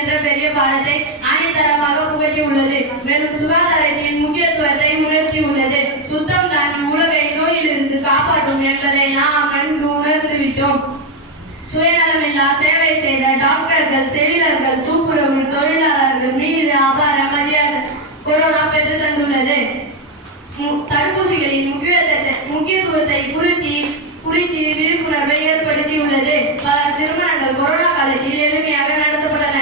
என்ற பெரிய பாடத்தை ஆணித்தரமாக புகட்டியுள்ளது. மேலும் சுகாதாரத்தின் முக்கியத்துவத்தை உணர்த்தியுள்ளது. சுத்தம் தான் உலகை நோயிலிருந்து காப்பாற்றும் என்பதை நாம் நன்கு உணர்ந்துவிட்டோம். சுயநலமில்லா சேவை செய்த டாக்டர்கள், செவிலர்கள், துப்புரவு தொழிலாளர்கள் மீது அபார மரியாதை கொரோனா பெற்று தந்துள்ளது. தடுப்பூசிகளின் முக்கியத்துவத்தை குறித்து விழிப்புணர்வை ஏற்படுத்தியுள்ளது. பல திருமணங்கள் கொரோனா காலத்தில் எளிமையாக நடத்தப்பட்டன.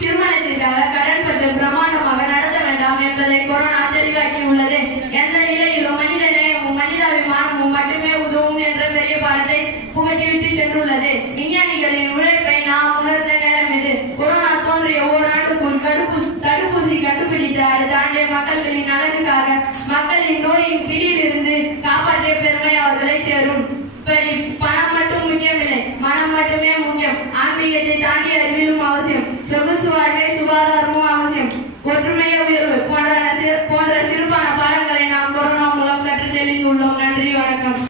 திருமணத்திற்காக கடன் பட்டு பிரமாண்டமாக நடத்த வேண்டாம் என்பதை கொரோனா தெளிவாக்கியுள்ளது. எந்த நிலையிலும் மனித நேயமும் மனிதாபிமானமும் மட்டுமே உதவும் என்ற பெரிய பாடத்தை புகட்டிவிட்டு சென்றுள்ளது. விஞ்ஞானிகளின் உழைப்பை நாம் உணர்ந்த நேரம் இது. கொரோனா தோன்றிய ஓராண்டுக்குள் தடுப்பூசி கண்டுபிடித்து அடுத்த ஆண்டே மக்களின் நலனுக்காக மக்களின் நோயின் பிடியிலிருந்து காப்பாற்றிய பெருமை அவர்களை சேரும். இப்படி பணம் மட்டும் முக்கியமில்லை, மனம் மட்டுமே முக்கியம். ஆன்மீகத்தை தாண்டி அறிவிலும் அவசியம். சொகுசு வாழ்க்கை சுகாதாரமும் அவசியம். ஒற்றுமைய உயர்வு போன்ற சிறப்பான பாடங்களை நாம் கொரோனா மூலம் கற்று தெளிந்துள்ளோம். நன்றி, வணக்கம்.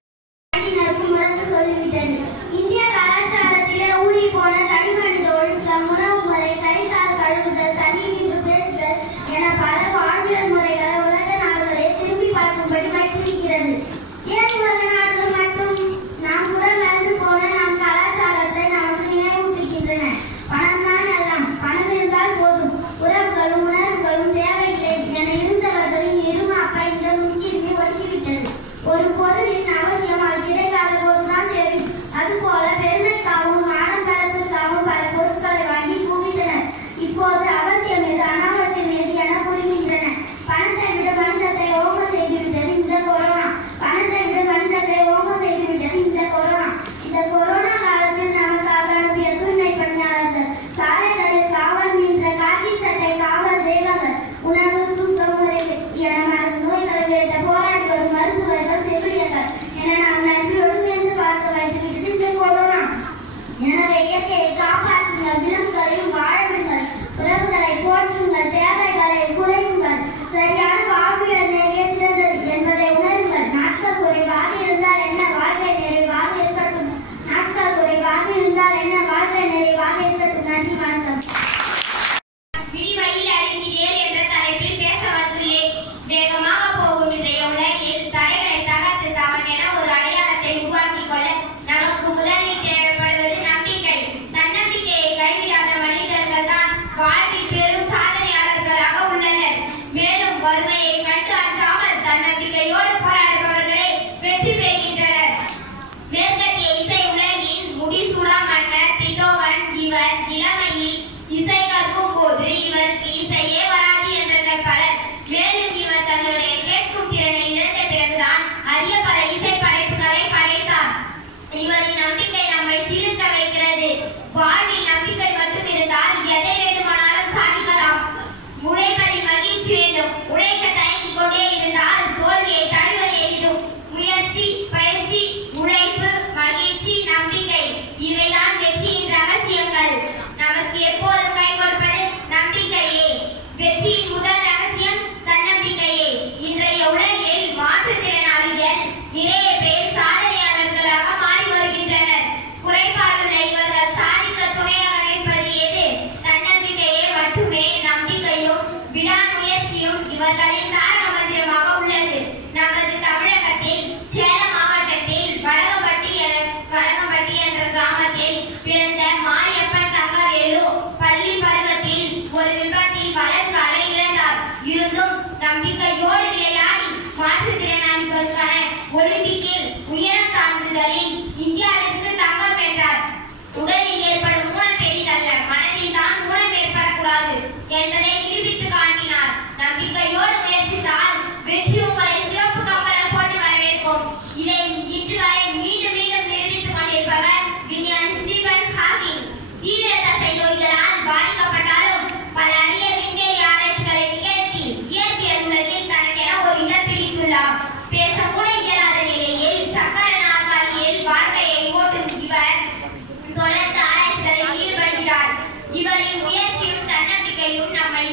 இவரின் முயற்சியும் தன்னம்பிக்கையும் நம்மை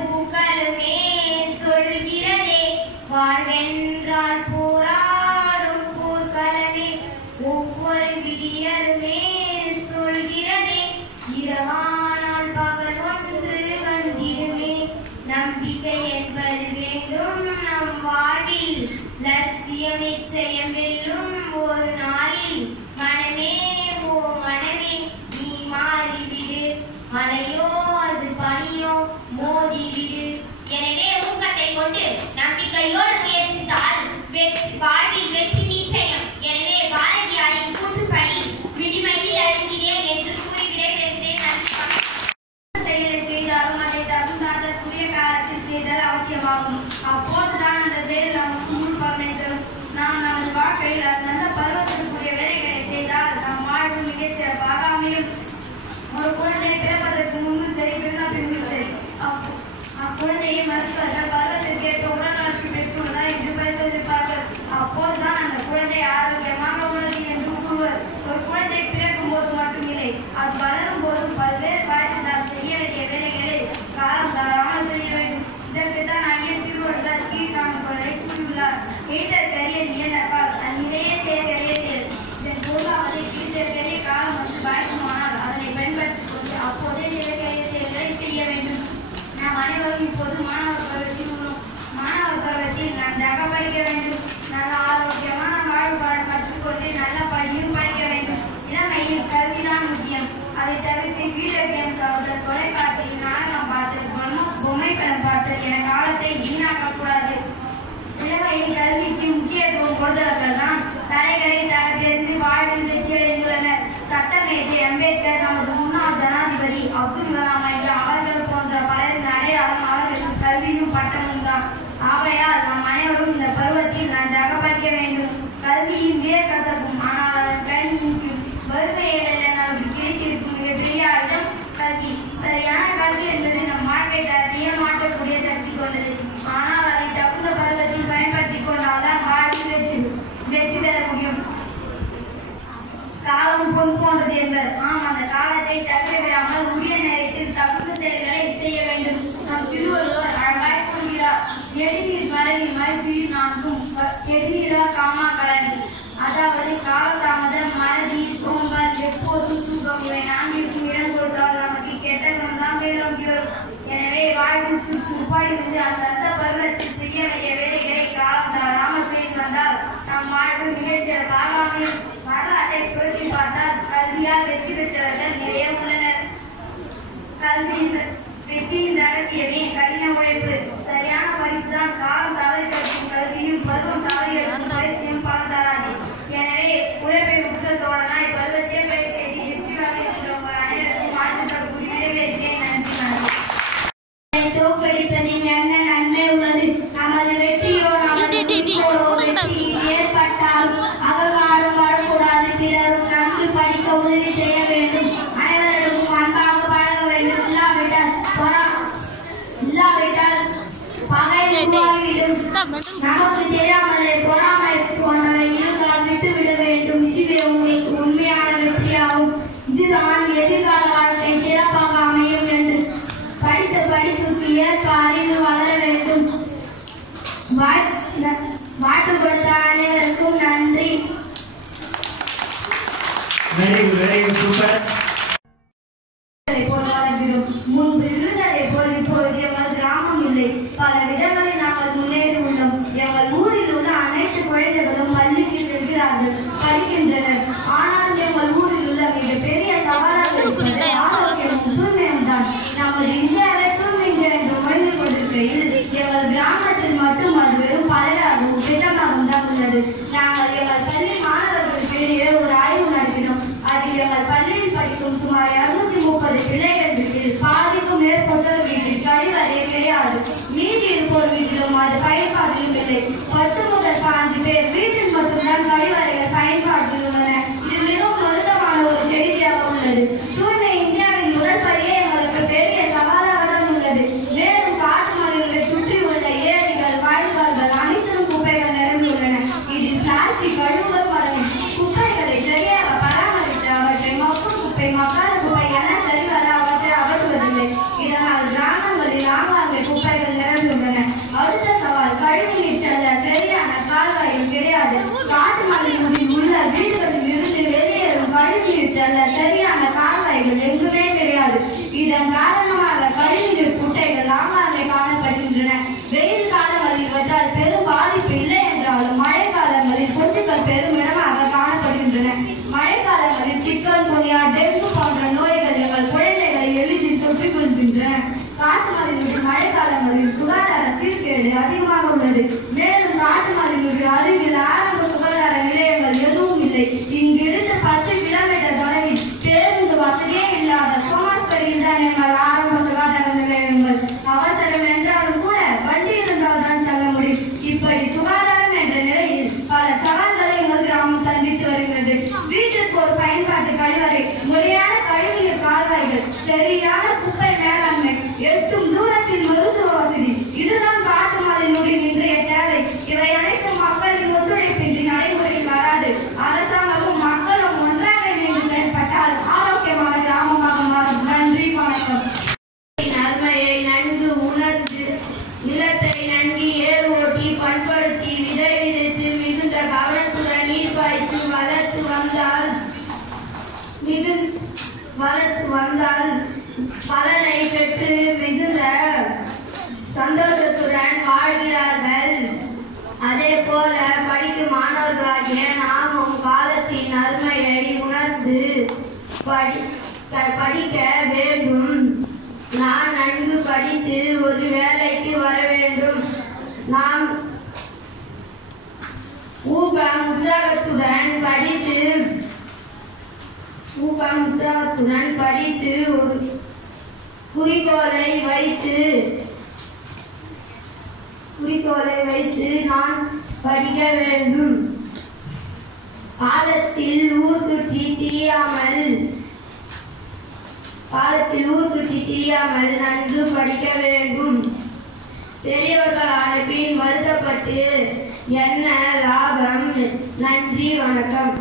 பூக்களுமே சொல்கிறதே வாழ்வென்றால் போராடும் போர்க்களமே ஒவ்வொரு விடியலுமே சொல்கிறதே இரவானால் பகல் ஒன்று வந்திடுமே நம்பிக்கை என்பது வேண்டும் நம் வாழ்வில் லட்சியம் நிச்சயம் வெல்லும் ஒரு நாளில் மனமே ஓ மனமே நீ மாறிவிடு மலையோ அது பனியோ மோதிவிடு எனவே ஊக்கத்தை கொண்டு நம்பிக்கையோடு முயற்சித்தால் வாழ்வில் வெற்றி நிச்சயம் எனவே பாரதியாரின் கூற்றுப்படி விடுமையில் அழுகிறேன் என்று கூறி விடைபெறுகிறேன் செயலை செய்தாலும் அதை தகுந்தாதற்குரிய காலத்தில் செய்தல் அவசியமாகும் அப்போதுதான் அந்த செயல் நமக்கு முன் பலனை தரும் நாம் நமது வாழ்க்கையில் அந்த பருவத்திற்குரிய வேலைகளை செய்தால் நம் வாழ்வு மிகச் சிறப்பாக அமையும் ஒரு குழந்தை பிறப்பதற்கு முன்பு சரி பிறப்பின் சரி அக்குழந்தையை மருத்துவர்கள் பருவத்திற்கேற்ற உடல் வளர்ச்சி பெற்றுள்ளதா என்று பரிசோதிப்பார்கள் அப்போதுதான் அந்த குழந்தை ஆரோக்கியமாக உள்ளது என்று கூறுவர் ஒரு குழந்தை பிறக்கும் போது மட்டுமில்லை அது வளரும் போதும் பல்வேறு வாழ்க்கையில் செய்ய வேண்டிய வேலைகளை காலம் தராமல் செய்ய வேண்டும் இதற்குதான் ஐயன் திருவள்ளுவர் கீழ்காணுகளை கூறியுள்ளார் எய்தர் கரியர் இயன்றப்பால் அந்நிலையே கரியர் இதன் பொருளாவது கீழ்த்தற்கரிய காலம் வந்து வாய்க்குமானால் அதனை பயன்படுத்திக் கொண்டு அப்போதே செயல்களை செய்ய வேண்டும் நாம் அனைவரும் இப்போது மாணவர் பருவத்தில் உள்ளோம் மாணவர் பருவத்தில் நன்றாக படிக்க வேண்டும் நல்ல ஆரோக்கியமான வாழ்வு கற்றுக்கொண்டு நல்ல படியும் படிக்க வேண்டும் இளமையில் கல்விதான் முக்கியம் அதை தவிர்த்து வீடியோ கேம் தவிர்த்து தொலைக்காட்சியில் நாடகம் பார்த்தல் பொம்மை படம் பார்த்தல் என காலத்தை வீணாக்கக்கூடாது இளமையில் கல்விக்கு முக்கியத்துவம் கொடுத்தவர்கள் தான் தடைகளை தகர்த்தெறிந்து வாழ்வில் வெற்றியடைந்துள்ளனர் சட்டமேதை அம்பேத்கர் நமது முன்னாள் ஜனாதிபதி அப்துல் கலாம் ஐயா அவர்கள் போன்ற பலரின் அடையாளம் அவர்களுக்கு கல்வியும் பட்டமும் தான் ஆகையால் நம் அனைவரும் இந்த பருவத்தில் நன்றாக படிக்க வேண்டும் கல்வியின் வேர் கசப்பும் ஆனால் அதன் கல்வியின் வறுமையில நமக்கு கிடைத்திருக்கும் மிகப்பெரிய ஆயுதம் கல்வி சரியான கல்வி என்பது நம் வாழ்க்கை தரத்தையே மாற்றக்கூடிய சக்தி கொண்டது ஆனால் அதை தகுந்த பருவத்தில் பயன்படுத்திக் கொண்டால்தான் வாழ்வில் வெற்றி பெற முடியும் காலம் பொன் போன்றது என்பர் அந்த காலத்தை தவிர விடாமல் உரிய நேரத்தில் தகுந்த செயல்களை செய்ய வேண்டும் நம் திருவள்ளுவர் அழகாய் கூறுகிறார் எதிரில் மறைவி மறுபீடு நான்கும் எதிராக காமா கலன் அதாவது காலதாமதம் மறதி சோம்பல் எப்போதும் தூக்கம் இவை நான்கிற்கும் இடம் கொடுத்தால் நமக்கு கெட்ட குணம்தான் மேலோங்கிறது எனவே வாழ்வில் சுறுசுறுப்பாயிருந்து அந்த பருவத்தில் செய்ய வேண்டிய வேலைகளை காலம் தராமல் செய்து வந்தால் நம் வாழ்வு மிகச் சிறப்பாக அமையும் வரலாற்றை சுருட்டி பார்த்தால் கல்வியால் வெற்றி பெற்றவர்கள் நிறைய உள்ளனர் கல்வியின் வெற்றியின் ரகசியமே கடின உழைப்பு சரியான படிப்புதான் காலம் தவறி கற்கும் கல்வியும் பருவம் தவறி கற்கும் பயிற்சியும் பலன் தராது எனவே உழைப்பை உற்றத்தோடனாய் பருவத்தை பயிற்சி வெற்றி வகையில் உங்கள் அனைவருக்கும் வாழ்த்துக்கள் கூறி நிறைவேற்றேன் நன்றி தோற்கடிப்பதில் என்ன நன்மை உள்ளது நமது வெற்றியோ வெற்றி ஏற்பட்டால் அகங்காரம் வரக்கூடாது பிறரும் நன்கு படிக்க உதவி செய்ய வேண்டும் அனைவருக்கும் அன்பாக பழக வேண்டும் இல்லாவிட்டால் பகை உருவாகிவிடும் நமக்கு தெரியாமலே பொறாமை போன்றவை இருந்தால் விட்டுவிட வேண்டும் இதுவே உங்களுக்கு உண்மையான வெற்றியாகும் இதுதான் எதிர்கால வாழ்க்கை சிறப்பாக அமையும் என்று படித்த படிப்புக்கு ஏற்ப அறிவு வளர வேண்டும் வாழ்த்து கொடுத்த அனைவருக்கும் நன்றி. முன்பு இருந்ததை போல் இப்போது எங்கள் கிராமம் இல்லை பல இடங்களில் நாங்கள் முன்னேறி உள்ளோம் எங்கள் ஊரில் உள்ள அனைத்து குழந்தைகளும் பள்ளிக்கு செல்கிறார்கள் படிக்கின்றனர் ஆனால் எங்கள் ஊரில் உள்ள மிகப்பெரிய சவாலாக ஆரோக்கியம் தூய்மையும் தான் நமது இந்தியாவை தூய்மை என்று முயன்று கொண்டிருக்கையில் எங்கள் கிராமத்தில் மட்டும் அது வெறும் பலராகவும் திட்டமாகவும் தான் உள்ளது நாங்கள் எங்கள் பள்ளி மாணவர்களுக்கு இடையே ஒரு ஆய்வு நடத்தினோம் அதில் எங்கள் பள்ளியில் படிக்கும் சுமார் 230 பிள்ளைகள் வீட்டில் பாதிக்கும் மேற்பட்டோர் வீட்டில் கழிவறை கிடையாது மீதி இருப்போர் வீட்டிலும் அது பயன்பாட்டிலும் இல்லை 10 முதல் 15 பேர் வீட்டில் மட்டும்தான் கழிவறைகள் பயன்பாட்டில் உள்ளன இது மிகவும் வருத்தமான ஒரு செய்தியாக உள்ளது தூய்மை இந்தியாவின் உடற்படியே எங்களுக்கு பெரிய சவாலாக தான் உள்ளது மேலும் காட்டு மரங்களை சுற்றி உள்ள ஏரிகள் வாய்க்கால்கள் அனைத்தும் குப்பைகள் நிரம்பியுள்ளன இதில் பிளாஸ்டிக் கழிவுகள் பரவும் குப்பைகளை சரியாக பராமரித்து அவற்றை மக்கும் குப்பை மக்காத குப்பை என சரிவர அவற்றை அகற்றுவதில்லை இதனால் கிராமங்களில் ஆங்காங்கே அதிகமாக உள்ளது. மேலும் காட்டுமலைக்கு அருகில் ஆரம்ப சுகாதார நிலையங்கள் எதுவும் இல்லை. இங்கிருந்து 10 கிலோமீட்டர் தொலைவில் பேருந்து வசதியே இல்லாத சோமாஸ்பரிதான் எங்கள் ஆரம்ப சுகாதார நிலையங்கள். அவசரம் என்றாலும் கூட வண்டி இருந்தால் தான் செல்ல முடியும். இப்படி சுகாதாரம் என்ற நிலையில் பல சவால்களை எங்கள் கிராமம் சந்தித்து வருகிறது. வீட்டிற்கு ஒரு பயன்பாட்டு கழிவறை, முறையான கழிவுநீர் கால்வாய்கள், சரியான குப்பை மேலாண்மை, எட்டும் தூரத்தில் மருத்துவ வசதி, இதுதான் காட்டுமலையினுடைய இன்றைய தேவை. இவை அனைத்தும் மக்களின் ஒத்துழைப்பின்றி நடைமுறையில் வராது. அரசாங்கமும் மக்களும் ஒன்றாக இணைந்து செயல்பட்டால் ஆரோக்கியமான கிராமமாக மாறும். நன்றி, வணக்கம். நன்மையை நன்கு உணர்ந்து நிலத்தை நன்கு ஏர் ஓட்டி பண்படுத்தி விதை விதைத்து மிகுந்த கவனத்துடன் நீர் பாய்ச்சி வளர்த்து வந்தால் பலனை பெற்று மிகுந்த சந்தோஷத்துடன் வாழ்கிறார்கள். அதே போல படிக்கும் மாணவர்களாகிய நாமும் காலத்தின் அருமையை உணர்ந்து படிக்க வேண்டும். நான் நன்கு படித்து ஒரு வேலைக்கு வர வேண்டும். நாம் உற்சாகத்துடன் படித்து ஒரு குறிக்கோளை வைத்து நான் படிக்க வேண்டும். காலத்தில் ஊர் சுற்றி திரியாமல் நன்கு படிக்க வேண்டும். பெரியவர்களான பின் வருத்தப்பட்டு என்ன லாபம்? நன்றி, வணக்கம்.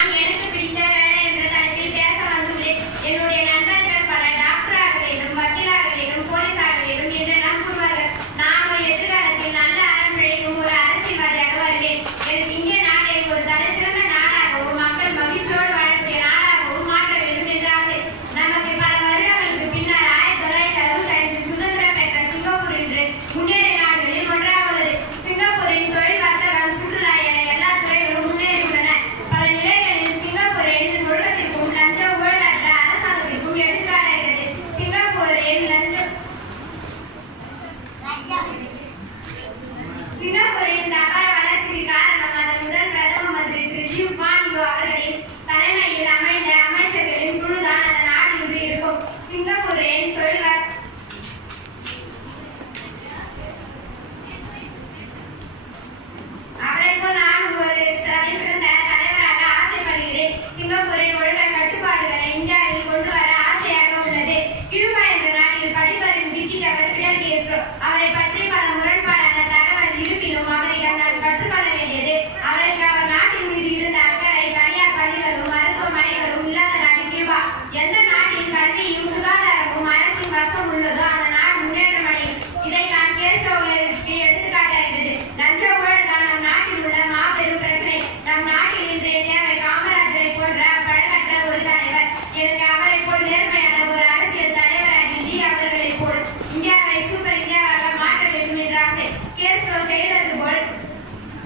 எனக்கு பிடித்த வேலை என்ற தலைப்பில் பேச வந்துள்ளேன். என்னுடைய நண்பர்கள் பல டாக்டராக வேண்டும், வக்கீலாக வேண்டும், போலீஸாக வேண்டும் என்று நம்புவார்கள். நானும் எதிர்காலத்தில் நல்ல அறம் பிழைக்கும் ஒரு அரசியல்வாதியாக வருவேன். எனக்கு இந்திய நாட்டை ஒரு தலைசிறந்த நாடாகவும் மக்கள் மகிழ்ச்சியோடு வாழக்கூடிய நாடாகவும் மாற்ற வேண்டும் என்ற ஆசை. நமக்கு பல வருடங்களுக்கு பின்னர் 1965 சுதந்திரம் பெற்ற சிங்கப்பூர் இன்று முன்னேறிய நாடுகளில் ஒன்றாக உள்ளது. சிங்கப்பூரின் தொழில், வர்த்தகம், சுற்றுலா என எல்லா துறைகளும் முன்னேறியுள்ளன. பல நிலைகளில் சிங்கப்பூரின் ஒழுக்கத்திற்கும் லஞ்ச ஊழலற்ற அரசாங்கத்திற்கும் எடுத்துக்காட்டுகிறது. சிங்கப்பூரின் இந்த அபார வளர்ச்சிக்கு காரணம் அதன் முதல் பிரதம மந்திரி திரு லீ குவான் யூ அவர்களின் தலைமையில் அமைந்த அமைச்சர்களின் குழுதான் அந்த நாடு இன்று இருக்கும். சிங்கப்பூரின் அவரைப்போல் நானும் ஒரு தலைசிறந்த தலைவராக ஆசைப்படுகிறேன். சிங்கப்பூரின் ஒழுக்க கட்டுப்பாடுகளை இந்தியாவில் கொண்டு வர ஆசையாக உள்ளது. கியூபா என்ற நாட்டில் படிப்பறிவு கிட்டிட்டவர் பிடல் கேஸ்ட்ரோ. அவரை பற்றி பல முரண்பாடான தகவல் இருப்பினும் அவரிடம் நான் கற்றுக்கொள்ள வேண்டியது. அவருக்கு அவர் நாட்டின் மீது இருந்த அக்கறை தனியார் பள்ளிகளும் மருத்துவமனைகளும் இல்லாத நாடு கியூபா. எந்த நாட்டின் கல்வியும் சுகாதாரமும் அரசின் வசம் உள்ளதோ அந்த நாடு முன்னேற்றம் அடையும். இதை நான் கேஸ்ட்ரோவிற்கு எடுத்துக்காட்டுகிறது. லஞ்ச ஊழல் தான் நம் நாட்டில் உள்ள மாபெரும் பிரச்சனை. நம் நாட்டில் இன்றைய தேவை காமராஜரை போன்ற பழக்கற்ற ஒரு தலைவர். எனக்கு அவரை போல் நேர்மையான ஒரு அரசியல் தலைவராகி லீ அவர்களை போல் இந்தியாவை சூப்பர் இந்தியாவாக மாற்ற வேண்டும் என்ற ஆசை. கேஸ்ட்ரோ செய்தது போல்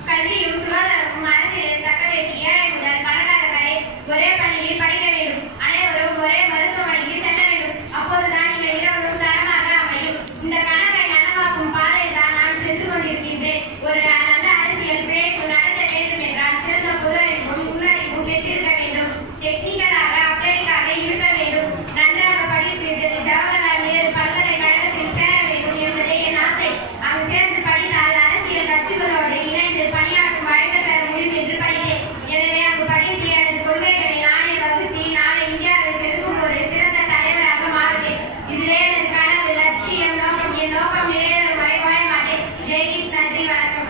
கல்வியும் சுகாதாரமும் அரசியலில் தக்க வேண்டி ஏழை முதல் பணக்கார வரை ஒரே பள்ளியில் படிக்க வேண்டும். அனைவரும் ஒரே மருத்துவமனைக்கு செல்ல வேண்டும். அப்போதுதான் இவை இரண்டும் தரமாக அமையும். இந்த கனவை நனவாக்கும் பாதையில் தான் நான் சென்று கொண்டிருக்கின்றேன். ஒரு நல்ல அரசியல் பிழைப்பு நடத்த வேண்டும் என்றால் சிறந்த பொதுவறிவும் முன்னறிவும் பெற்றிருக்க வேண்டும். டெக்னிக்கலாக அப்டேட்டிக்காக இருக்க வேண்டும். நன்றாக படித்து ஜவஹர்லால் நேரு பல்கலைக்கழகத்தில் சேர வேண்டும் என்பதே என் ஆசை. அங்கு சேர்ந்து படித்தால் அரசியல் கட்சிகளோடு இணைந்து பணியாற்றும் வாய்ப்பை பெற முடியும் என்று படித்தேன். எனவே அங்கு படித்து எனது கொள்கைகளை நானே வகுத்தி நாளை இந்தியாவை செதுக்கும் ஒரு சிறந்த தலைவராக மாறுவேன். இதுவே எனது கனவு, லட்சியம், நோக்கம். என் நோக்கம் நிறைவேறும் வரை ஓய மாட்டேன். ஜெய்ஹிந்த். நன்றி, வணக்கம்.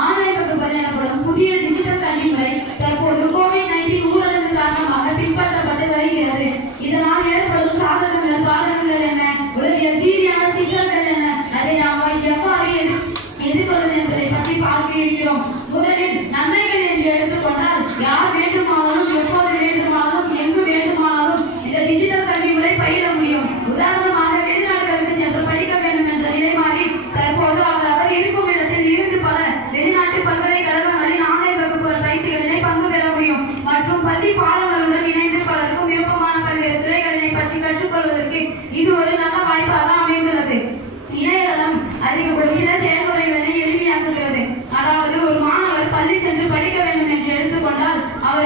ஆன்லைன் வகுப்புகள் எனப்படும் புதிய டிஜிட்டல் கல்வி முறை தற்போது கோவிட்-19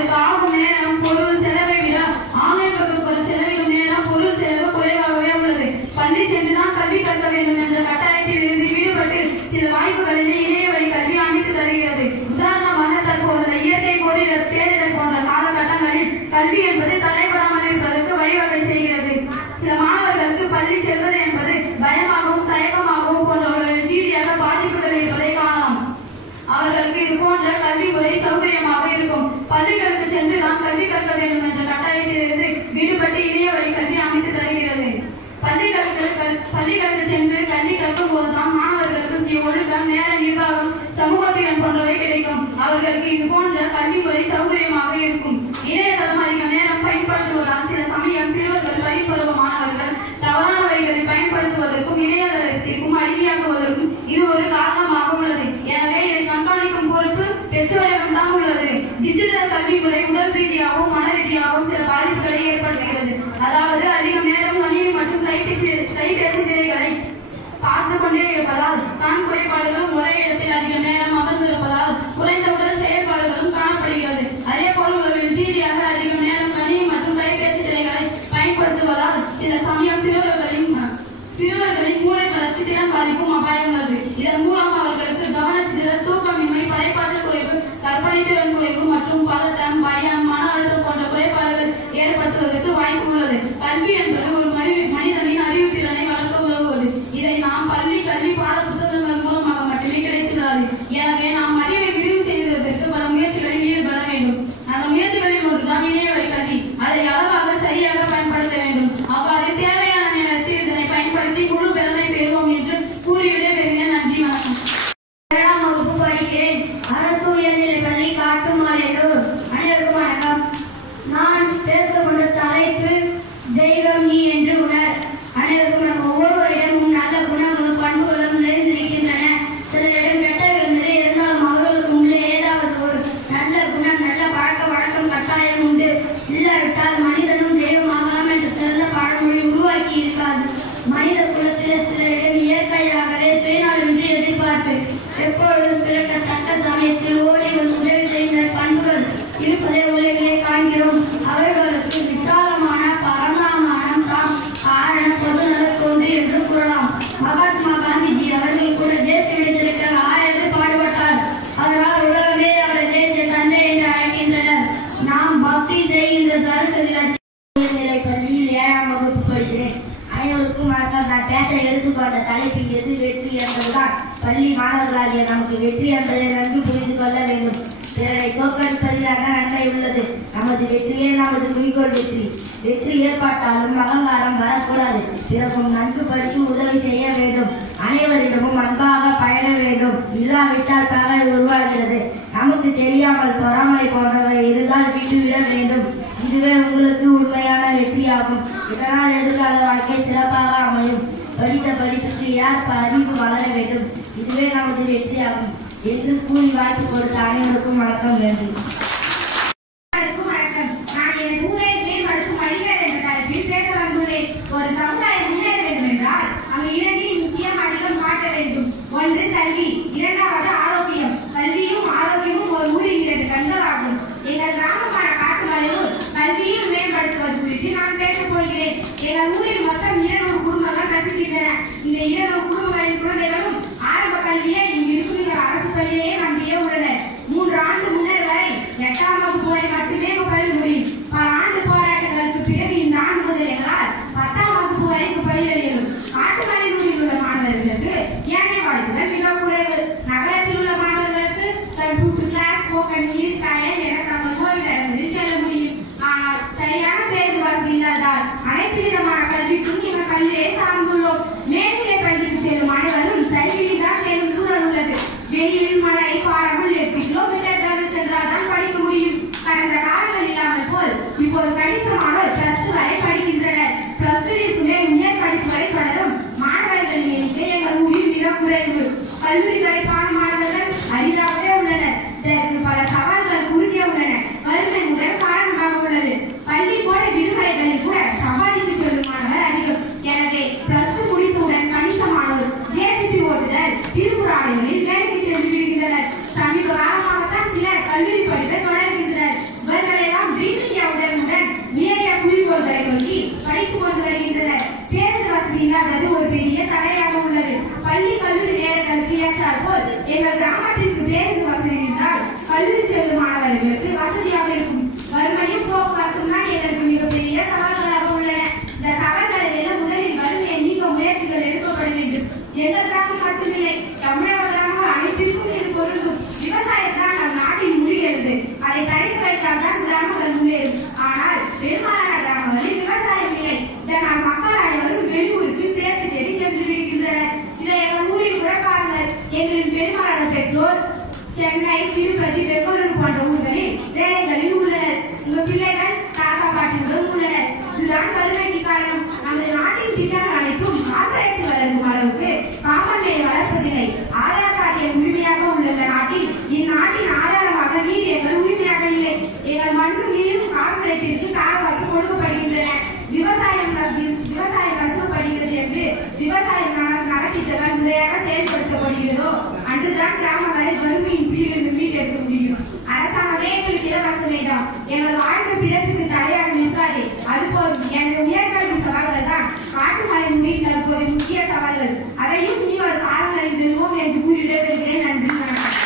அவர்களுக்கு ஆகும் நேரம் பொருள் செலவை விட ஆன்லைன் வகுப்பு செலவிடும் நேரம் பொருள் செலவு குறைவாகவே உள்ளது. பள்ளி சென்றுதான் கல்வி கற்க வேண்டும் என்ற கட்டாயத்தில் இருந்து ஈடுபட்டு சில வாய்ப்புகளிலே இணைய வழி கல்வி அமைத்து தருகிறது. உதாரணமாக தற்போது இயற்கை பேரிடர் போன்ற காலகட்டங்களில் கல்வி என்பது தடைபடாமல் இருப்பதற்கு வழிவகை செய்கிறது. சில மாணவர்களுக்கு பள்ளி செல்வது என்பது பயமாகவும் தயக்கமாகவும் போன்ற ரீதியாக பாதிப்புகள் இருப்பதை காணலாம். அவர்களுக்கு இது போன்ற கல்வி முறை சௌகரியமாக இருக்கும். பள்ளிகளுக்கு சென்றுதான் கல்வி கற்க வேண்டும் என்ற கட்டாயத்திலிருந்து விடுபட்டு இணைய வழி கல்வி அமைத்து தருகிறது. பள்ளிகளுக்கு சென்று கல்வி கற்கும் போதுதான் மாணவர்களுக்கு ஒழுக்கம், நேர நிர்வாகம், சமூகத்திறன் போன்றவை கிடைக்கும். அவர்களுக்கு இது போன்ற கல்வி முறை சௌகரியமாக இருக்கும். இணையதளம் அதிக நேரம் பயன்படுத்துவதால் சில சமயம் சிறுவர்கள் பரிபருவ மாணவர்கள் தவறான வழிகளில் பயன்படுத்துவதற்கும் இணையதளத்திற்கும் அடிமையாக்குவதற்கும் இது ஒரு காரணமாக உள்ளது. எனவே இதை கண்காணிக்கும் பொறுப்பு பெற்றோரிடம் தான் உள்ளது. டிஜிட்டல் கல்வி முறை உடல் ரீதியாகவும் மன ரீதியாகவும் சில பாதிப்புகளை ஏற்படுத்துகிறது. அதாவது அதிக நேரம் கணினி மற்றும் கைபேசி திரைகளை பார்த்து கொண்டே இருப்பதால் கண் குறைபாடுகளும் ஒரே இடத்தில் அதிக நேரம் அமர்ந்திருப்பதால் குறைந்த உடல் செயல்பாடுகளும் காணப்படுகிறது. அதே போல் உடல் ரீதியாக அதிக நேரம் கணினி மற்றும் கைபேசி திரைகளை பயன்படுத்துவதால் சில சமயம் சிறுவர்களின் மூளை வளர்ச்சி திறன் பாதிக்கும் அபாயம் உள்ளது. இதன் மூலம் அவர்களுக்கு கவனச்சிதறல், தூக்கமின்மை, படைப்பாற்றல் குறைவு, கற்பனை திறன் குறைவு மற்றும் பதட்டம், பயம், மன அழுத்தம் போன்ற குறைபாடுகள் ஏற்படுத்துவதற்கு வாய்ப்பு உள்ளது. கல்வி என்பது ஒரு மனிதனின் அறிவு திறனை வளர்க்க உதவுவது. இதை நாம் பள்ளி கல்வி பாட புத்தகங்கள் மூலமாக மட்டுமே கிடைத்துள்ளது. எனவே நாம் அறிவை விரிவு செய்வதற்கு பல முயற்சிகளில் ஈடுபட வேண்டும். அந்த முயற்சிகளில் ஒன்றுதான் இணைய வழி கல்வி. அதை அளவாக சரியாக பயன்படுத்த வேண்டும். அவ்வாறு தேவையான நேரத்தில் இதனை பயன்படுத்தி முழு பெருமை பெறுவோம் என்று கூறிவிட பெறுகிறேன். நன்றி, வணக்கம். 7ஆம் வகுப்பு படிக்கிறேன். அரசு உயர்நிலைப் பள்ளி காட்டுமாலேட்டூர். அனைவருக்கும் வணக்கம். நான் பேசப்பட்ட தலைப்பு தெய்வம் நீ என்று உணர். அனைவருக்கும் வணக்கம். ஒவ்வொருவரிடமும் நல்ல குணங்களும் பண்புகளும் நிறைந்திருக்கின்றன. சிலரிடம் கெட்டவர்கள் நிறைய இருந்தாலும் அவர்களுக்கு உள்ளே ஏதாவது ஒரு நல்ல குணம், நல்ல பழக்க வழக்கம் கட்டாயம் உண்டு. இல்லாவிட்டால் மனிதனும் தெய்வமாகலாம் என்று சிறந்த பழமொழி உருவாக்கி இருக்காது. மனித குலத்தில் சிலரிடம் இயற்கையாகவே சுயநலமின்றி எதிர்பார்ப்பு, எப்பொழுதும் பிறக்கத்தக்க சமயத்தில் ஓடி வந்து உதவி செய்கிற பண்புகள் இருப்பதை உலகிலே காண்கிறோம். அவர்களுக்கு விசாலமான பரந்தாமானம் தான் காரண பொதுநலக் கொண்டு என்று கூறலாம். மகாத்மா காந்திஜி அவர்கள் கூட தேசிய விடுதலைக்காக ஆயிரத்து பாடுபட்டார். அதனால் உலகமே அவரை தேசிய தந்தை என்று அழைக்கின்றனர். நாம் பக்தி செய்கின்ற சரஸ்வதி பள்ளியில் 7ஆம் வகுப்பு படிக்கிறேன். அனைவருக்கும் வணக்கம். நான் பேச எடுத்துக்கொண்ட தலைப்பு எது வெற்றி என்பதுதான். பள்ளி மாணவர்களாகிய நமக்கு வெற்றி என்பதை நன்கு புரிந்து கொள்ள வேண்டும். பிறரை தோற்கடிப்பதிலான நன்மை உள்ளது. நமது வெற்றியே நமது குறிக்கோள். வெற்றி ஏற்பட்டாலும் அகங்காரம் வரக்கூடாது. பிறகும் நன்கு படித்து உதவி செய்ய வேண்டும். அனைவரிடமும் அன்பாக பழக வேண்டும். இல்லாவிட்டால் பகை உருவாகிறது. நமக்கு தெரியாமல் பொறாமை போன்றவை இருந்தால் விட்டுவிட வேண்டும். இதுவே உங்களுக்கு உண்மையான வெற்றியாகும். இதனால் எதிர்கால வாழ்க்கை சிறப்பாக அமையும். படித்த படிப்புக்கு ஏற்ப அறிவு வளர வேண்டும். இதுவே நமது வெற்றியாகும் என்று கூறி வாய்ப்பு கொடுத்த அனைவருக்கும் வணக்கம். நன்றி. நான் என் ஊரை மேம்படுத்தும் பணிகள் என்ற தலைப்பில் பேச வந்துள்ளேன். ஒரு சமுதாயம் முன்னேற வேண்டும் என்றால் அங்கு இரண்டில் முக்கியம் அதிகம் காட்ட வேண்டும். ஒன்று கல்வி, இரண்டாவது ஆரோக்கியம். கல்வியும் ஆரோக்கியமும் ஒரு ஊரின் 2 கண்கள் ஆகும். எங்கள் கிராமமான காட்டுமலையூர் கல்வியும் மேம்படுத்துவது குறித்து நான் பேசப் போகிறேன். எங்கள் ஊரில் மொத்தம் 200 குடும்பங்கள் வசிக்கின்றன. இந்த 200 குடும்பங்களின் குழந்தைகளும் ஆரம்ப கல்வியை இங்கு இருக்கிற அரசு பள்ளியிலேயே நம்பியே உள்ளனர். 3 ஆண்டு முன்னர் வரை 8ஆம் வகுப்பு வரை மட்டுமே பயில முடியும். பல ஆண்டு போராட்டங்களுக்கு பிறகு இந்த ஆண்டு முதல் எங்களால் 10ஆம் வகுப்பு வரைக்கும் பயில இயலும். காட்டுமலையூரில் உள்ள மாணவர்களுக்கு ஏழை வாய்ப்புகள் மிக குறைவு. நகரத்தில் உள்ள மாணவர்களுக்கு கம்ப்யூட்டர் கிளாஸ், ஸ்போக்கன் இங்கிலீஷ், தையல் என தங்கள் ஓய்வு செல்ல முடியும். ஆனால் சரியான பேருந்து வசதி இல்லாதால் அனைத்து விதமான கல்விக்கும் உங்க பிள்ளைகள் தாத்தா பாட்டிகளும் உள்ளனர். இதுதான் வறுமைக்கு காரணம். நமது நாட்டின் திட்டங்கள் அனைத்தும் கார்பரேட் வளர்க்கும் அளவுக்கு காமன்களை வளர்ப்பதில்லை. ஆதார் கார்டு உரிமையாக உள்ள நாட்டில் இந்நாட்டின் ஆதாரமாக நீர் எங்கள் உரிமையாக இல்லை. எங்கள் மண்ணும் நீரும் கார்பரேட்டிற்கு தாராளமாக கொடுக்கப்படுகின்றன. விவசாயம் கற்றுக்கப்படுகிறது என்று விவசாயம் நலத்திட்டங்கள் முறையாக செயல்படுத்தப்படுகிறதோ அன்றுதான் கிராமங்களை வறுமையின் கீழிருந்து மீட்டெடுக்க முடியும். அரசாங்கமே எங்களுக்கு இலவசம் வேண்டாம். எங்கள் வாழ்க்கை பிழைப்புக்கு தடையாக நிற்காதே. அதுபோதும் எனது உயர்கல்வி சவால்கள் தான் காட்டுமலை மீட் தற்போது முக்கிய சவால்கள். அதையும் நீ ஒரு காலங்களில் வெல்வோம் என்று கூறி விடைபெறுகிறேன். நன்றி, வணக்கம்.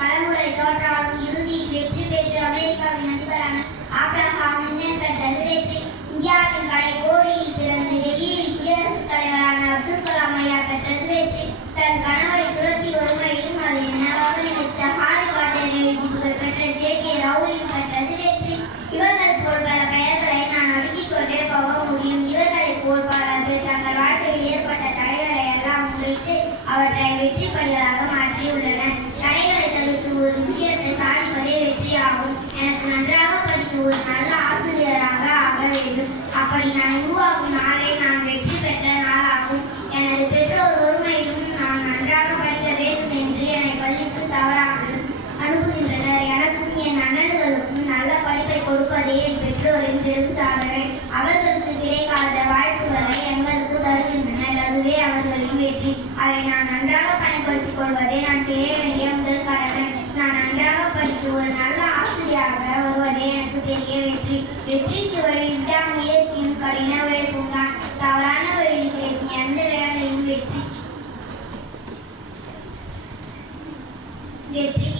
பலமுறை தோற்றாலும் இறுதியில் வெற்றி பெற்று அமெரிக்காவின் அதிபரான ஆப்ரஹாம் லிங்கன் பெற்றது வெற்றி. இந்தியாவின் கடைக்கோடியில் பிறந்து டெல்லியில் குடியரசுத் தலைவரான அப்துல் கலாம் ஐயா பெற்றது வெற்றி. தன் கனவை துரத்தி ஒருமையிலும் அது என்னவாக நினைத்த ஹாரி பாட்டரை புகழ் பெற்ற ஜே.கே. ரவுலிங் பெற்றது வெற்றி. இவர்கள் போல் பல பெயர்களை நான் அடுக்கிக் கொண்டே போக முடியும். இவர்களை போல் பலர்கள் தங்கள் வாழ்க்கையில் ஏற்பட்ட தடைகளை எல்லாம் முடித்து அவற்றை வெற்றி படிகளாக மாற்றியுள்ளனர். தடைகளை தவிர்த்து ஒரு விஷயத்தை சாதிப்பதே வெற்றியாகும். எனக்கு நன்றாக படித்து ஒரு நல்ல ஆசிரியராக ஆக வேண்டும். அப்படி நான் உருவாகும் நாளே நான் வெற்றி பெற்ற நாளாகும். எனது பெற்றோர் ஒருமையிலும் நான் நன்றாக படிக்க வேண்டும் என்று என்னை பள்ளிக்கு தவறாமல் அனுப்புகின்றனர். எனக்கும் என் அண்ணன்களுக்கும் நல்ல படிப்பை கொடுப்பதே என் பெற்றோரின் பெரும் சாதனை. அவர்களுக்கு கிடைக்காத வாய்ப்புகளை எங்களுக்கு தருகின்றனர். அதுவே அவர்களின் வெற்றி. அதை நான் நன்றாக பயன்படுத்திக் கொள்வதே நான் செய்ய வேண்டிய முதல் கடமை. நான் நன்றாக படித்து ஒரு நல்ல ஆசிரியராக வருவதே எனக்கு பெரிய வெற்றி. வெற்றிக்கு வழி விடாமுயற்சியும் கடின உழைப்பும் தான். தவறான வழியில் கிடைக்கும் எந்த வேலையும் வெற்றி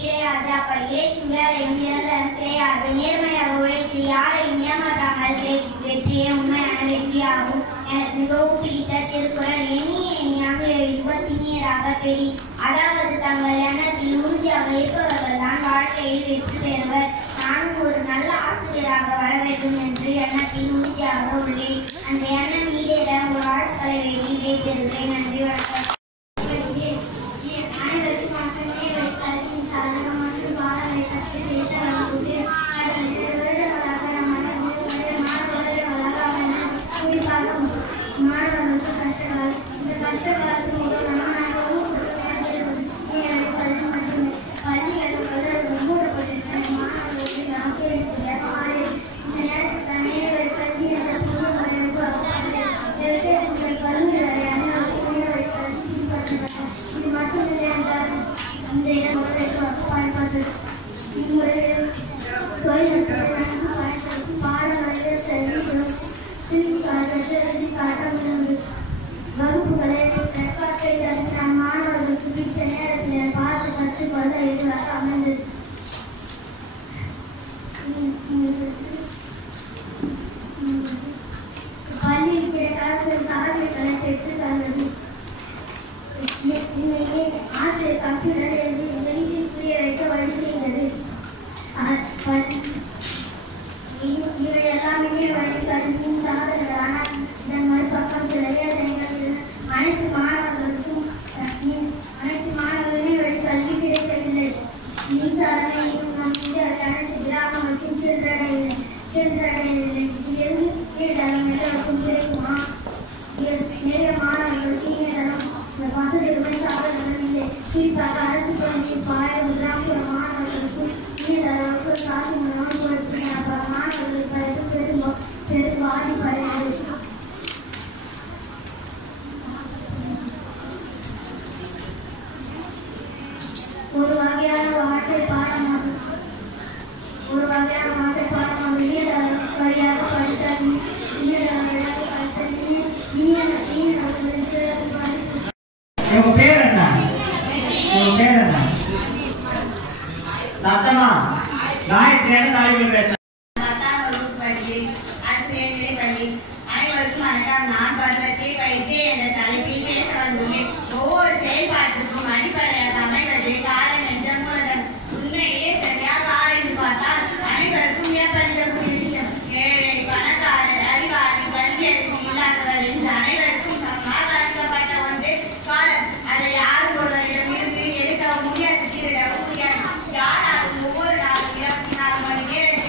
கிடையாது. அப்படி கிடைக்கும் வேலையும் நிரந்தரம் கிடையாது. நேர்மையாக உழைத்து யாரையும் ஏமாற்றாமல் கிடைக்கும் வெற்றியே உண்மையான வெற்றியாகும். எனக்கு மிகவும் பிடித்த திருக்குறள் எண்ணிய எண்ணியாக எழுதுவர் திணியராக பெரி. அதாவது தங்கள் எண்ணத்தில் உறுதியாக இருப்பவர்கள் தான் வாழ்க்கையில் வெற்றி பெறுவர். நானும் ஒரு நல்ல ஆசிரியராக வர வேண்டும் என்று எண்ணத்தில் உறுதியாக உள்ளேன். அந்த எண்ணம் ஈடேற உங்கள் வாழ்க்கையை வேண்டி விடைபெறுகிறேன். நன்றி, வணக்கம். ஒவ்வொரு நாளும் 24 மணி நேரம்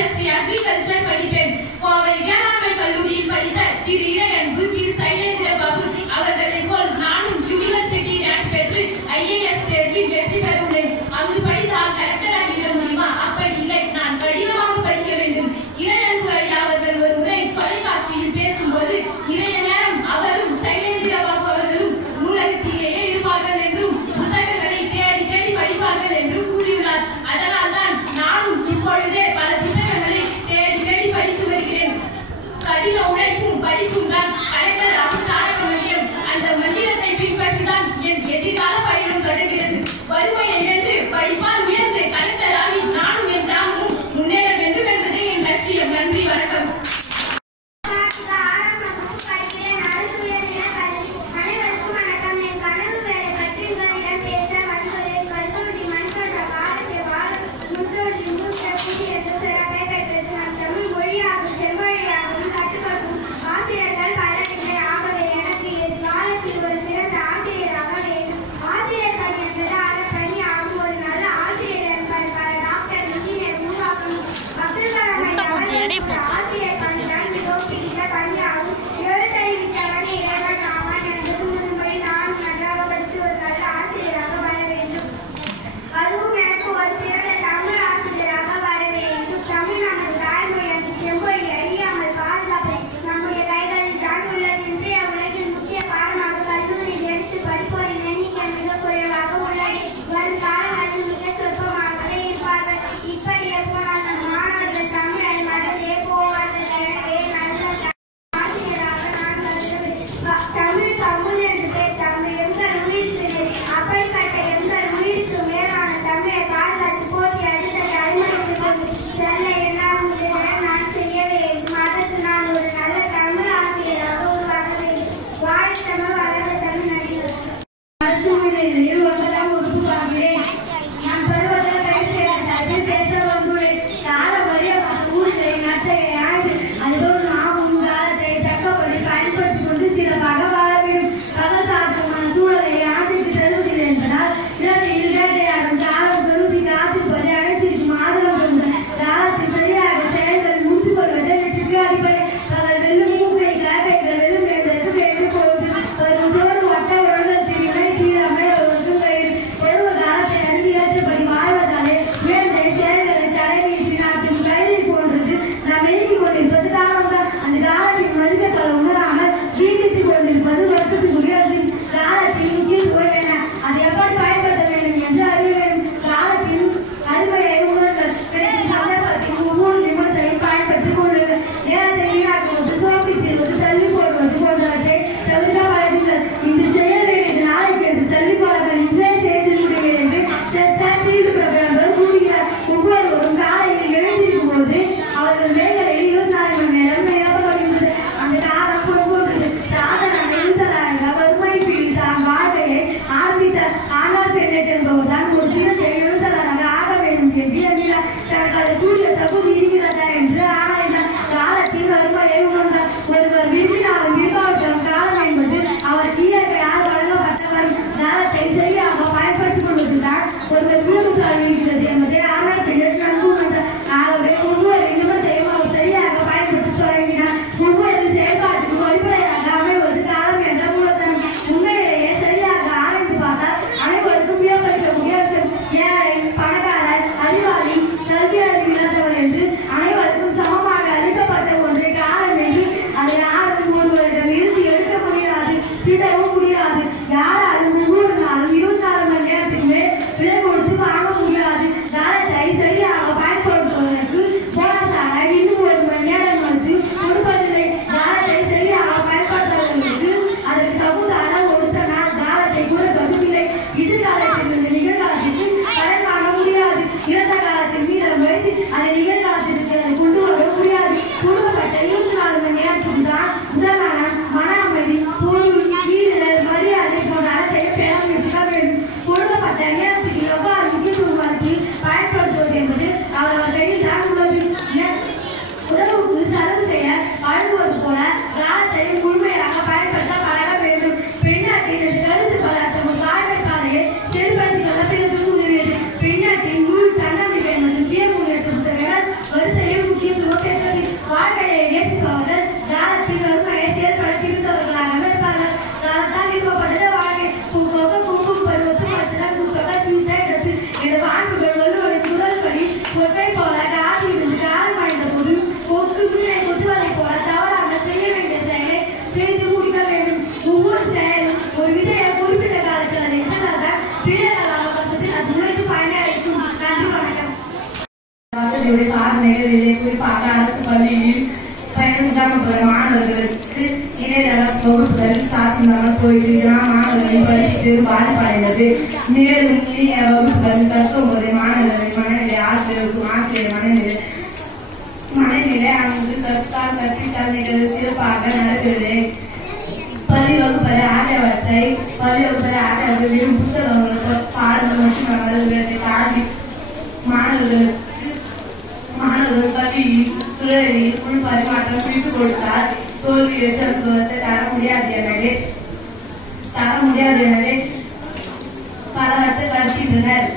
BSc அக்ரிகல்ச்சர் படித்தேன். கோவை வேளாண்மை கல்லூரியில் படித்த திரு இறையன்பு, திரு சைலேந்திர பாபு அவர்களை போல் நானும் யூனிவர்சிட்டி ரேங்க் பெற்று IAS தேர்வில் வெற்றி பெற்றுள்ளேன். அங்கு படித்தால் கலெக்டர் ஆகிவிட முடியுமா? அப்படி இல்லை, நான் கடினமாக படிக்க வேண்டும். இறையன்பு ஐயா அவர்கள் ஒரு முறை தொலைக்காட்சியில் பேசும்போது நிறைய நேரம் அவரும் சைலேந்திர பாபு அவர்களும் நூலகத்திலேயே இருப்பார்கள் என்றும் புத்தகங்களை தேடி தேடி படிப்பார்கள் என்றும் கூறியுள்ளார். அதனால் தான் நானும் இப்பொழுதே பல புத்தகங்களை தேடி தேடி படித்து வருகிறேன். கடின உழைப்பும் படிப்பும் தான் கலெக்டராக தாரக மந்திரம். அந்த மந்திரத்தை பின்பற்றிதான் என் எதிர்கால பயணம் தொடர்கிறது. வறுமையை வென்று படிப்பால் உயர்ந்து கலெக்டராகி நானும் என் கிராமமும் முன்னேற வேண்டும் என்பதே என் லட்சியம். நன்றி, வணக்கம். ஒருவர் வீடு என்பதை ஆராய்ச்சி நன்கு ஆகவே ஒவ்வொரு இனிம செய்யமாக போற மாணவர்களுக்கு இணையதள வகுப்புகள் சாத்தியமாக போயிட்டு மாணவர்களின் படிப்பு பாதிப்படைந்தது. மேலும் இணைய வகுப்புகள் கற்கும் போது மாணவர்களின் மனநிலை ஆசிரியர் மனநிலை அங்கு கற்பித்தல் நிகழ்வு சிறப்பாக நடக்கிறது. பள்ளி வகுப்பறை ஆகியவற்றை வெறும் புத்தகங்கள் பாடங்கள் மற்றும் அவர்களை தாண்டி மாணவர்கள் பள்ளியில் துறையில் உள் பரிமாற்றம் பிரித்துக் கொடுத்தால் தோல்வி அனுபவத்தை தர முடியாது எனவே பலவற்றை கற்கின்றனர்.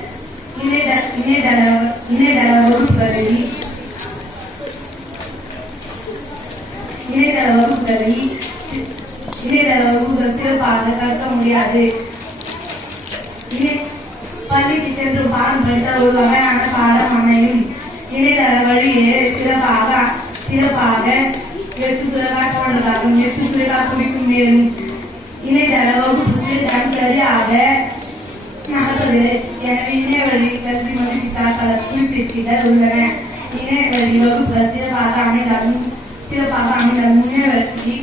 இணையதள வகுப்புகளில் சிறப்பாக கற்க முடியாது. பள்ளிக்கு சென்று பாடம் படித்தால் ஒரு வகையான பாடம் அமையும். இணையதள வழியே சிறப்பாக போன்றதாகும். குடிக்கும் மேலும் இணையதள வகுப்பு சரியாக நடப்பதில்லை. எனவே இணையவழி கல்வி மதிப்பித்தால் பல குறிப்பிட்டீர்கள் உள்ளன. இணையவழி வகுப்புகள் சிறப்பாக அமைந்தாலும் இணையவழி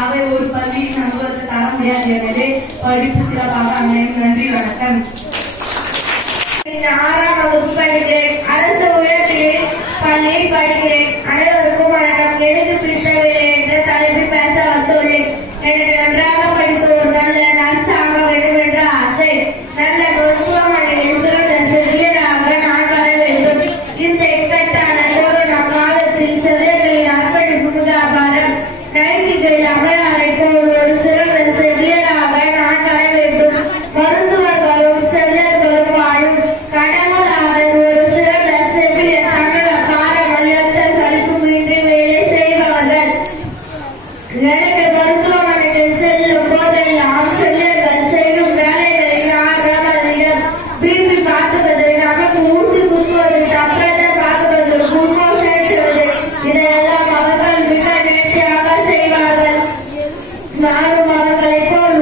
அவை ஒரு பள்ளியின் அனுபவத்தை தர முடியாது. எனவே படிப்பு சிறப்பாக அமையும். நன்றி, வணக்கம். 6ஆம் வகுப்பு படிக்கிறேன். அரசு உயர்நிலைப் பள்ளியில் படிக்கிறேன். அனைவருக்கும் வணக்கம். எழுத்து பிரித்தவில்லை என்ற தலைப்பில் பேச வந்துள்ளேன். எனக்கு நன்றாக படித்து ஒரு நல்ல நர்ஸ் ஆக வேண்டும் என்ற ஆசை. நல்ல மருத்துவமனையில் சிறந்த செவிலியராக நான் வர வேண்டும். இந்த இக்கட்டானதோடு நம் மாதத்தில் செவிலியர்களின் அர்ப்பணிப்பு முகாபாரம் நைதிகள் அமலாரைக்கு ஒரு சிறந்த செவிலியராக நான் வர வேண்டும். மருத்துவர்களும் செவிலியர்களும் வாழும் கடவுள் அவர் ஒரு சிறந்த செவிலியர். தங்கள் பாரமளித்த சலிப்புமின்றி வேலை செய்பவர்கள். எனக்கு மருத்துவமனையில் செல்லும் போதெல்லாம் செவிலியர்கள் செய்யும் வேலைகளின் ஆர்வம் அதிகம். பிபி பார்க்குவது, நமக்கு ஊசி குத்துவது, டெம்பரேச்சர் பார்க்குவது, குளுக்கோஸ் ஏற்றுவது, இதையெல்லாம் அவர்கள் மிக நேர்த்தியாக செய்வார்கள். நானும் அவர்களைப் போல்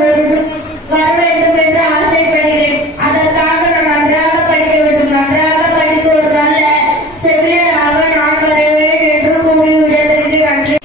வர வேண்டும் என்று ஆசைப்படுகிறேன். அதற்காக நான் நன்றாக படிக்க வேண்டும். நன்றாக படித்து ஒரு நல்ல செவிலியராக நான் வருவேன் என்று கூறிவிடுவதற்கு நன்றி.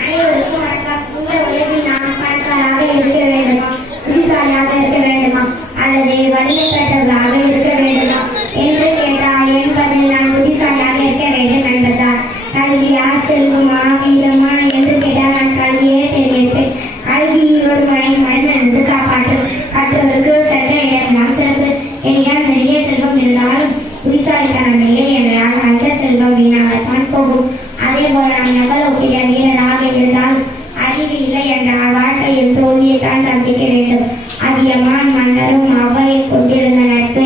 அனைவருக்கும் வணக்கம். இந்த உலகில் நான் பணக்காராக இருக்க வேண்டுமா, புத்திசாலியாக இருக்க வேண்டுமா, அல்லது வலிமைப்பட்டவர்களாக இருக்க வேண்டுமா என்று கேட்டால் என் பதில் நான் புத்திசாலியாக இருக்க வேண்டும் என்பதால். கல்வியா செல்வமா வீரமா என்று கேட்டால் நான் கல்வியே தேர்ந்தெடுப்பேன். கல்வி ஒருவனை மனிதனிருந்து காப்பாற்றும். கற்றவருக்கு சென்ற இடம்தான் சிறப்பு. என்னிடம் நிறைய செல்வம் இருந்தாலும் புத்திசாலித்தனம் இல்லை என்றால் அந்த செல்வம் வீணாகத்தான் போகும். அதே போல நான் எவ்வளவு பெரிய வீரராக இருந்தாலும் அறிவு இல்லை என்றால் வாழ்க்கையில் தோல்வியைத்தான் சந்திக்க வேண்டும். அதியமான் மன்னரும் அவையை கொண்டிருந்த நட்பு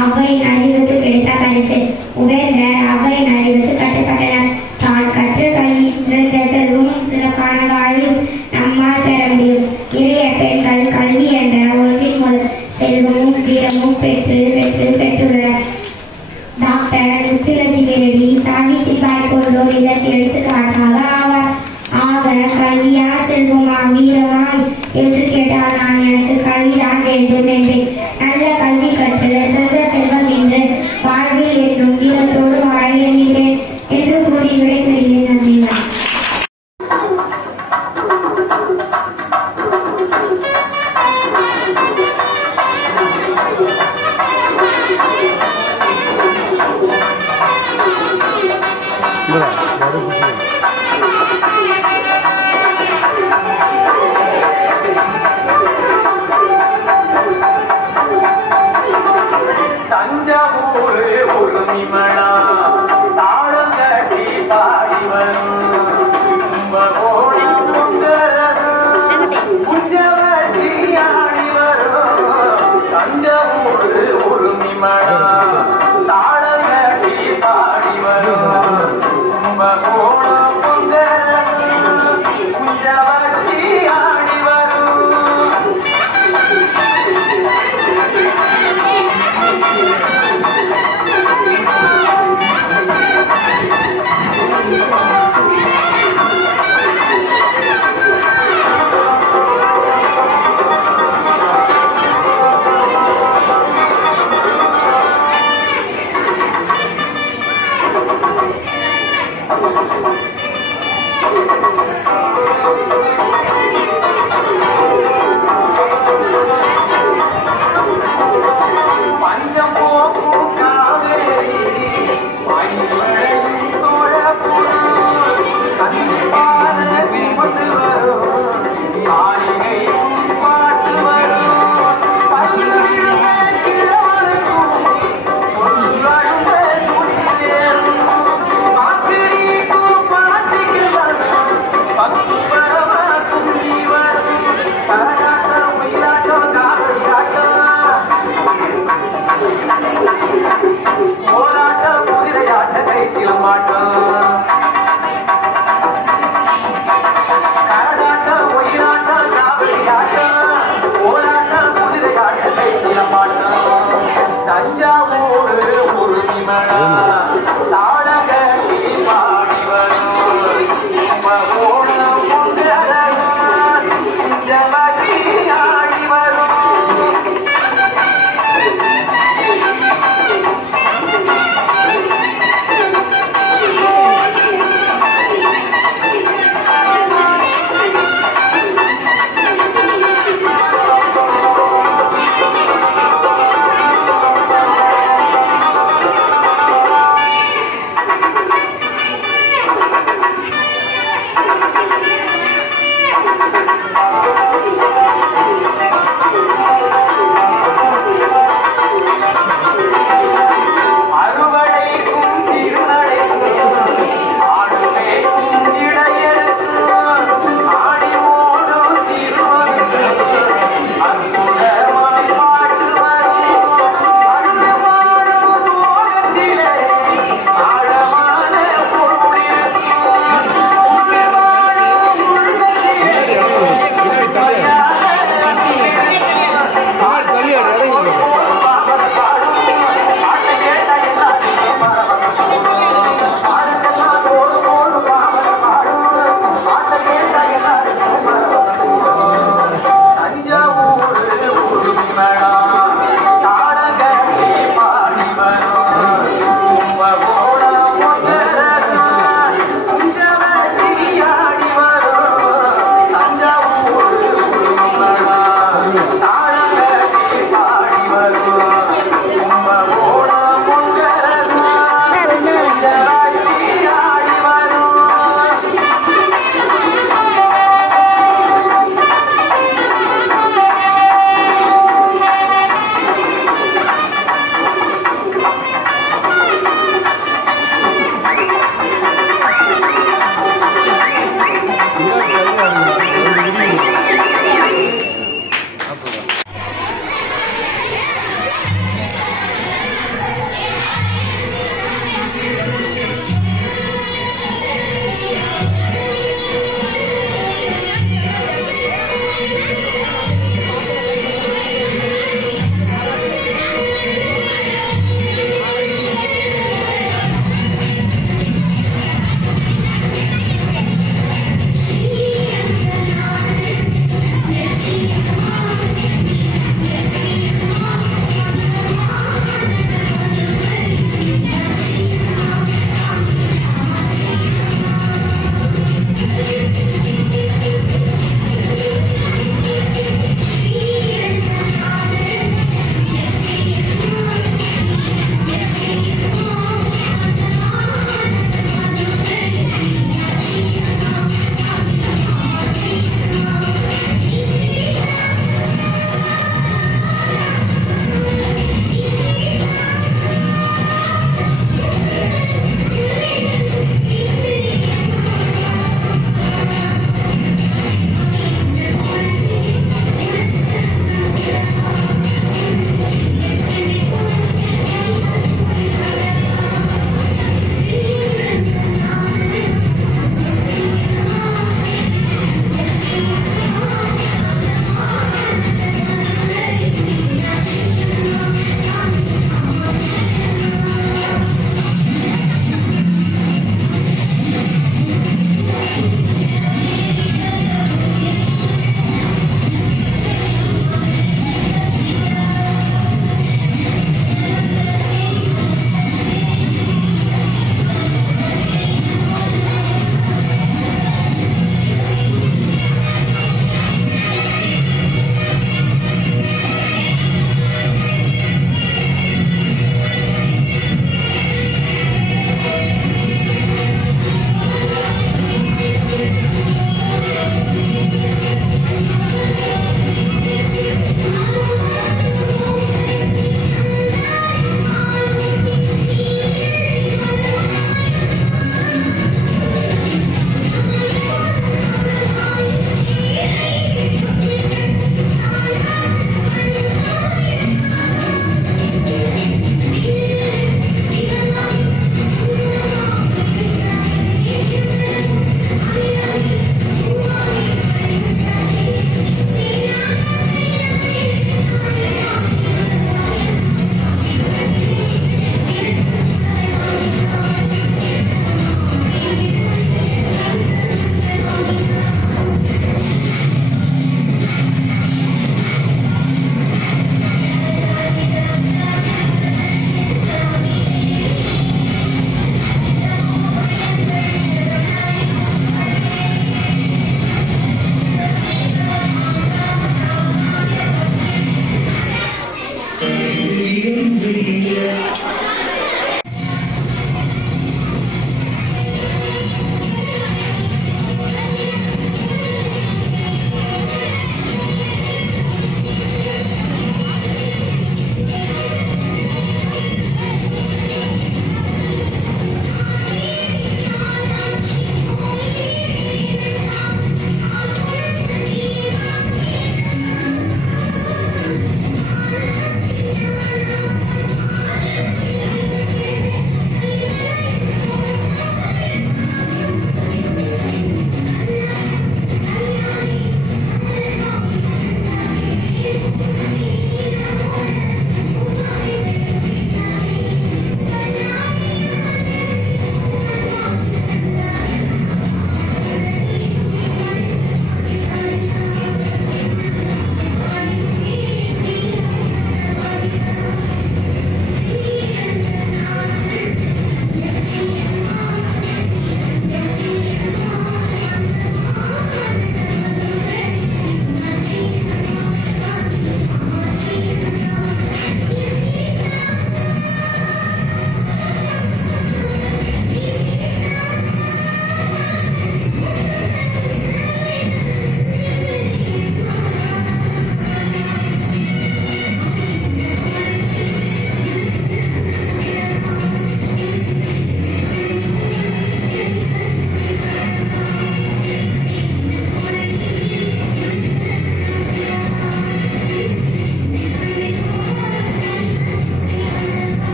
அவையின் அறிவுக்கு கிடைத்த பரிசு. உபேந்தர் அவையின் அறிவுக்கு கட்டுப்பட்டனர். தான் கற்ற கல்வி சிறந்த செல்வமும் சிறப்பான வாழ்வும் நம்மால் பெற முடியும். இளைய பெண்கள் கல்வி என்ற ஒன்றின் மூலம் செல்வமும் வீரமும் பெற்றுள்ளனர். டாக்டர் முத்துலட்சுமி ரெட்டி சாவித்திரிபாய் போன்றோர் இதற்கு எடுத்துக்காட்டாக ஆவார். ஆக கல்வியா செல்வமா வீரமா என்று கேட்டால் நான் எனக்கு கல்விதான் வேண்டும் என்பேன். நல்ல கல்வி கற்று செல்வ செல்வம் என்று வாழ்வில் என்றும் வீரத்தோடு வாழ எண்ணுகிறேன் என்று கூறி விடைபெறுகிறேன். நன்றி. தஞ்சாவூர் ஒரு நிமணா தாழம் கட்டி பாடி வரும் ஆடி வரும். தஞ்சாவூர் ஒரு நிமணா தாழம் கட்டி பாடி வரும். பஞ்சம் போக்கும் காவேரி பயிரையும் சோழபுரம் கண்பாத கொண்டு வரும் காரிகை பாட்டு வரும் பயிரிழந்த கிழவருக்கும் பொருளழுந்த துணி சேரும் காத்திரிக்கும் பாட்டிக்கு வரும் பத்து பரவ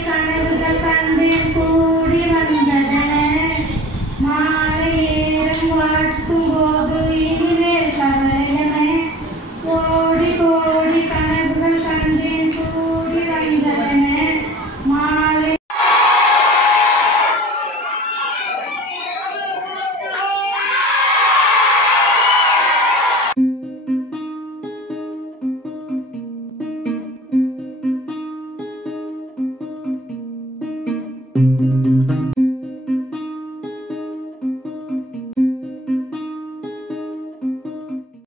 கனவுகள் கண்டேன்